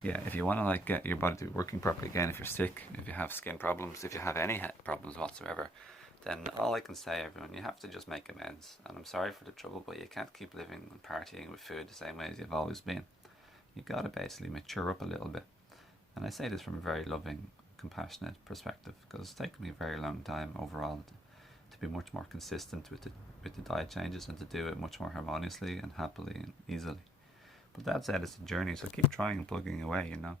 Yeah, if you want to like get your body to be working properly again, if you're sick, if you have skin problems, if you have any problems whatsoever, then all I can say, everyone, you have to just make amends. And I'm sorry for the trouble, but you can't keep living and partying with food the same way as you've always been. You got to basically mature up a little bit. And I say this from a very loving, compassionate perspective, because it's taken me a very long time overall to be much more consistent with the diet changes and to do it much more harmoniously and happily and easily. But that said, it's a journey, so keep trying and plugging away, you know.